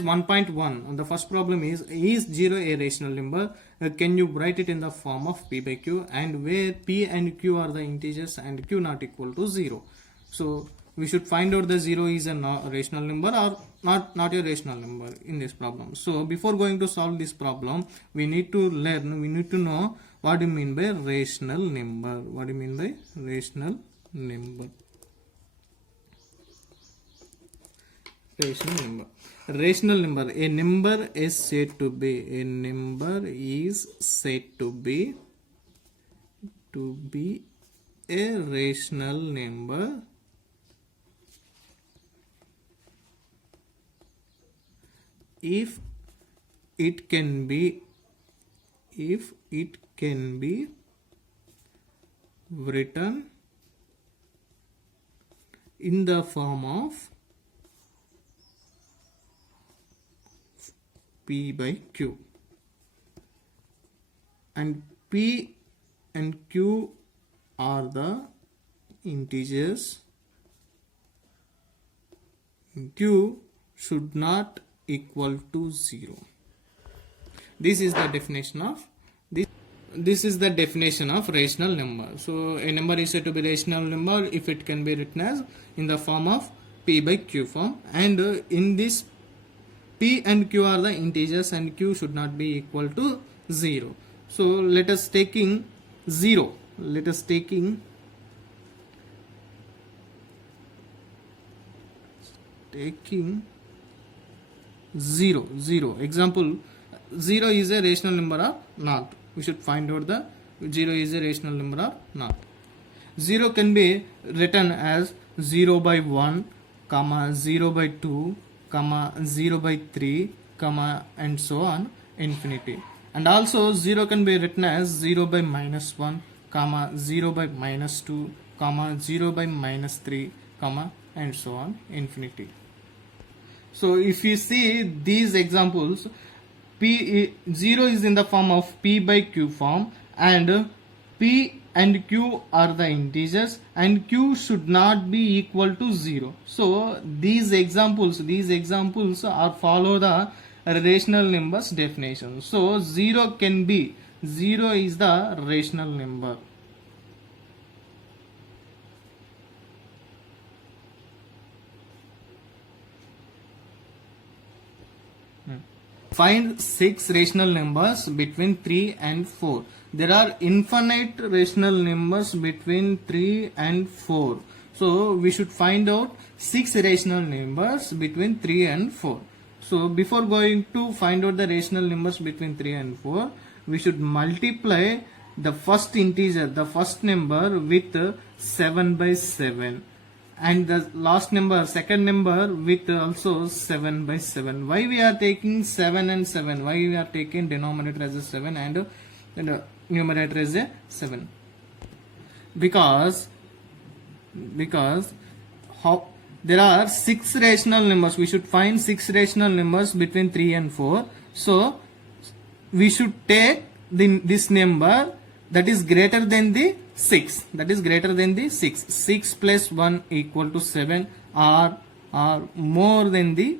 1.1. The first problem is 0 a rational number? Can you write it in the form of p by q, and where p and q are the integers and q not equal to 0? So we should find out the 0 is a rational number or not a rational number in this problem. So before going to solve this problem, we need to know what do you mean by rational number. What do you mean by rational number? Rational number. Rational number. A number is said to be. A number is said to be a rational number if it can be written in the form of p by q, and p and q are the integers. Q should not equal to 0. This is the definition of rational number. So a number is said to be rational number if it can be written as in the form of p by q form, and in this p and q are the integers and q should not be equal to 0. So let us taking 0. Let us taking zero. Example, 0 is a rational number or not. We should find out the 0 is a rational number or not. 0 can be written as 0 by 1, 0 by 2, 0 by 3, and so on infinity. And also 0 can be written as 0 by minus 1, 0 by minus 2, 0 by minus 3, and so on infinity. So if you see these examples, 0 is in the form of p by q form, and p and q are the integers and q should not be equal to 0. So these examples are follow the rational numbers definition. So 0 is the rational number. Find 6 rational numbers between 3 and 4. There are infinite rational numbers between 3 and 4. So we should find out 6 rational numbers between 3 and 4. So before going to find out the rational numbers between 3 and 4, we should multiply the first integer, the first number, with 7 by 7. And the last number, second number, with also 7 by 7. Why we are taking 7 and 7? Why we are taking denominator as a 7 and numerator as a 7? Because there are 6 rational numbers. We should find 6 rational numbers between 3 and 4. So we should take this number that is greater than the 6. 6 plus 1 equal to 7, or more than the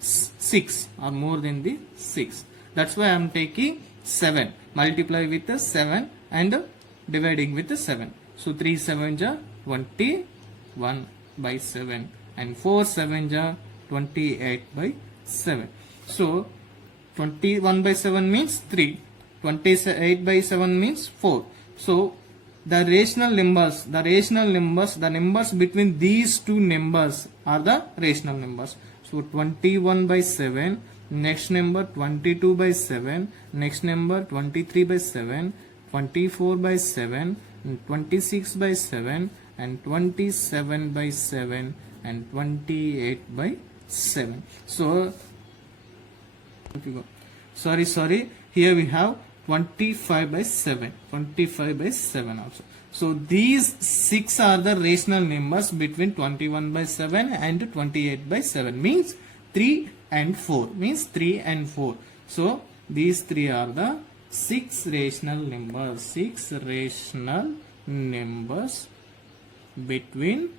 6, or more than the 6. That's why I am taking 7. Multiply with the 7 and dividing with the 7. So 3 7 are 21 by 7, and 4 7 are 28 by 7. So 21 by 7 means 3. 28 by 7 means 4. So the numbers between these two numbers are the rational numbers. So 21 by 7, next number 22 by 7, next number 23 by 7, 24 by 7, 26 by 7, and 27 by 7, and 28 by 7. So sorry, here we have 25 by 7 also. So these 6 are the rational numbers between 21 by 7 and 28 by 7, means 3 and 4, So these 3 are the 6 rational numbers between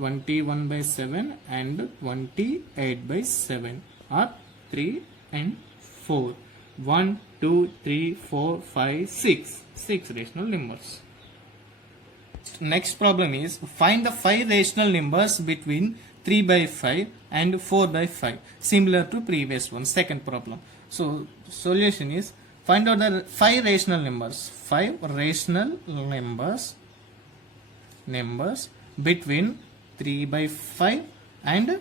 21 by 7 and 28 by 7 are 3 and 4. 1, 2, 3, 4, 5, 6. 6 rational numbers. Next problem is find the 5 rational numbers between 3 by 5 and 4 by 5. Similar to previous one, second problem. So solution is find out the 5 rational numbers. 5 rational numbers between 3 by 5 and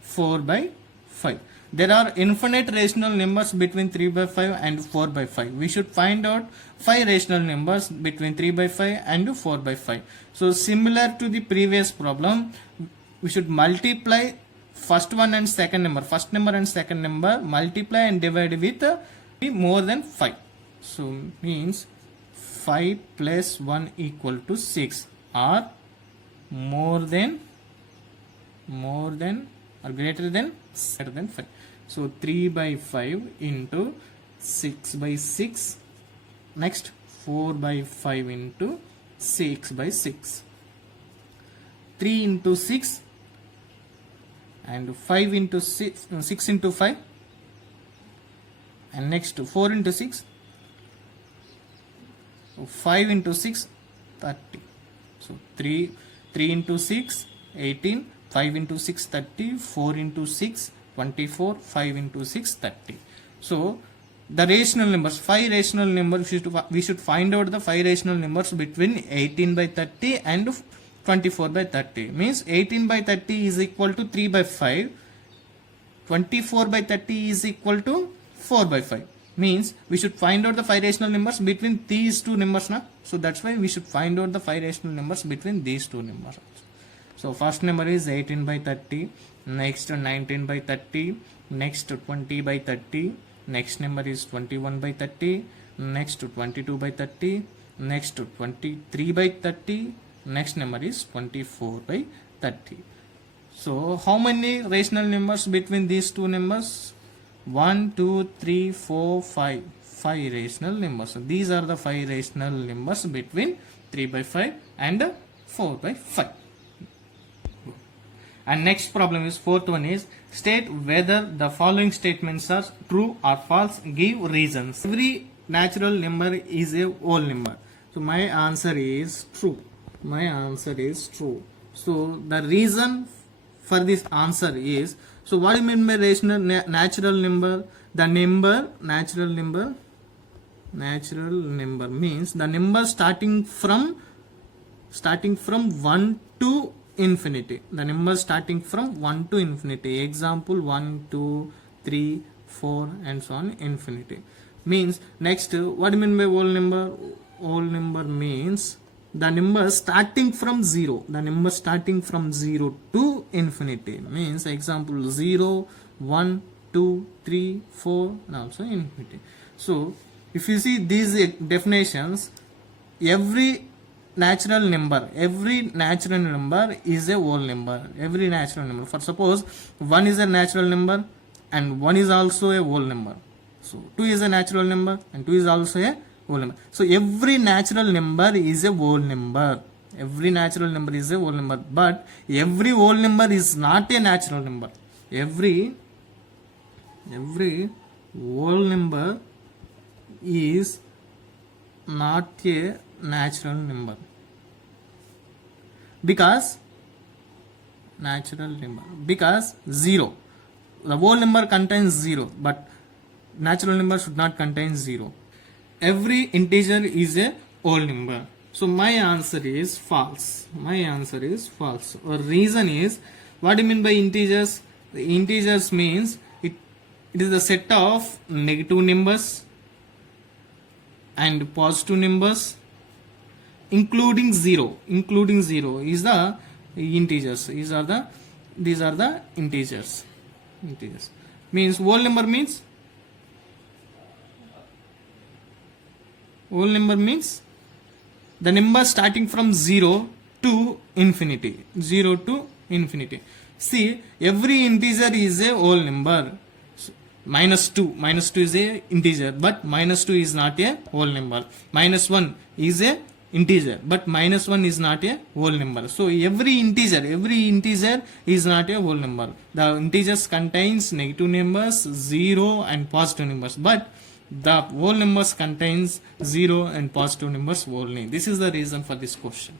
4 by 5. There are infinite rational numbers between 3 by 5 and 4 by 5. We should find out 5 rational numbers between 3 by 5 and 4 by 5. So similar to the previous problem, we should multiply first one and second number. First number and second number multiply and divide with more than 5. So means 5 plus 1 equal to 6 or more than or greater than 5. So 3 by 5 into 6 by 6. Next 4 by 5 into 6 by 6. 3 into 6 and 5 into 6, 6 into 5. And next 4 into 6. 5 into 6, 30. So 3 into 6, 18. 5 into 6, 30. 4 into 6, 24. 5 into 6, 30. So the rational numbers, 5 rational numbers, we should find out the 5 rational numbers between 18 by 30 and 24 by 30. Means 18 by 30 is equal to 3 by 5. 24 by 30 is equal to 4 by 5. Means we should find out the 5 rational numbers between these two numbers. So that's why we should find out the 5 rational numbers between these two numbers. So first number is 18 by 30, next 19 by 30, next 20 by 30, next number is 21 by 30, next 22 by 30, next 23 by 30, next number is 24 by 30. So how many rational numbers between these two numbers? 1, 2, 3, 4, 5. 5 rational numbers. So these are the 5 rational numbers between 3 by 5 and 4 by 5. And next problem is fourth one is state whether the following statements are true or false. Give reasons. Every natural number is a whole number. So my answer is true. My answer is true. So the reason for this answer is, so what do you mean by rational natural number? The number natural number means the number starting from 1 to infinity. The number starting from 1 to infinity. Example 1, 2, 3, 4 and so on infinity. Means next, what do you mean by whole number? Whole number means the number starting from 0. The number starting from 0 to infinity. Means example 0, 1, 2, 3, 4 and also infinity. So if you see these definitions, every natural number is a whole number. Every natural number. For suppose 1 is a natural number and 1 is also a whole number. So 2 is a natural number and 2 is also a whole number. So every natural number is a whole number. Every natural number is a whole number. But every whole number is not a natural number. Every whole number is not a natural number. Because 0. The whole number contains 0, but natural number should not contain 0. Every integer is a whole number. So my answer is false. My answer is false. Or reason is, what do you mean by integers? The integers means it is the set of negative numbers and positive numbers, including 0 is the integers. These are the integers. Means whole number means the number starting from 0 to infinity. See, every integer is a whole number. Minus 2 is a integer, but minus 2 is not a whole number. Minus 1 is a integer, but minus 1 is not a whole number. So every integer is not a whole number. The integers contains negative numbers, 0 and positive numbers, but the whole numbers contains 0 and positive numbers only. This is the reason for this question.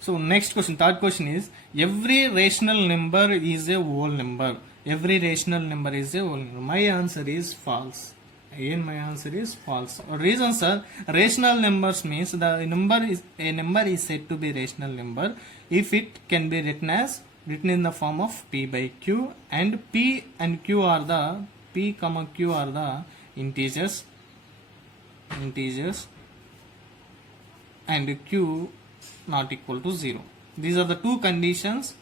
So next question, third question is, every rational number is a whole number. Every rational number is a whole number. My answer is false. Again, my answer is false. Reason, sir, rational numbers means a number is said to be rational number if it can be written in the form of p by q, and p and q are the integers, and q not equal to 0. These are the two conditions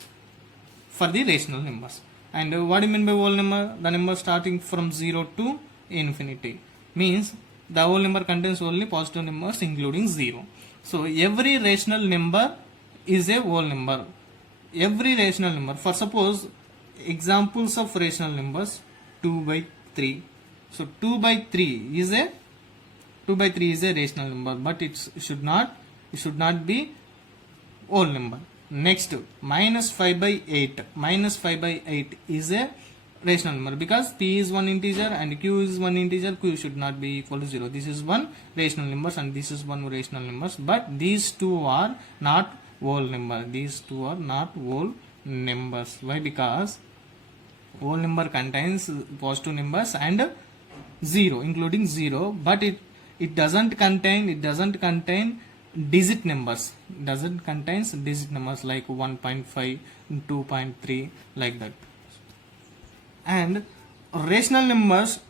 for the rational numbers. And what do you mean by whole number? The number starting from 0 to infinity means the whole number contains only positive numbers including 0. So every rational number is a whole number. Every rational number. For suppose examples of rational numbers, 2 by 3. So 2 by 3 is a rational number, but it should not be whole number. Next, minus 5 by 8 is a rational number because p is one integer and q is one integer. Q should not be equal to 0. This is one rational numbers and this is one rational numbers, but these two are not whole number. Why? Because whole number contains positive numbers and 0 including 0, but it doesn't contain digit numbers. Contains digit numbers like 1.5, 2.3, like that. And rational numbers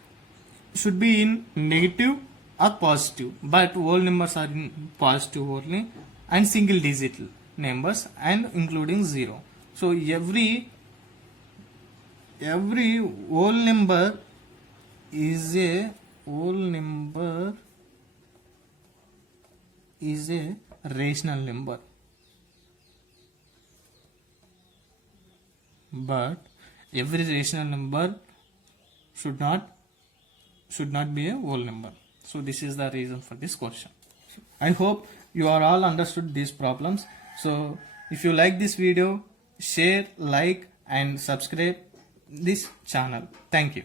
should be in negative or positive, but whole numbers are in positive only, and single digit numbers and including 0. So every whole number is a rational number, but every rational number should not be a whole number. So this is the reason for this question. I hope you are all understood these problems. So if you like this video, share, like and subscribe this channel. Thank you.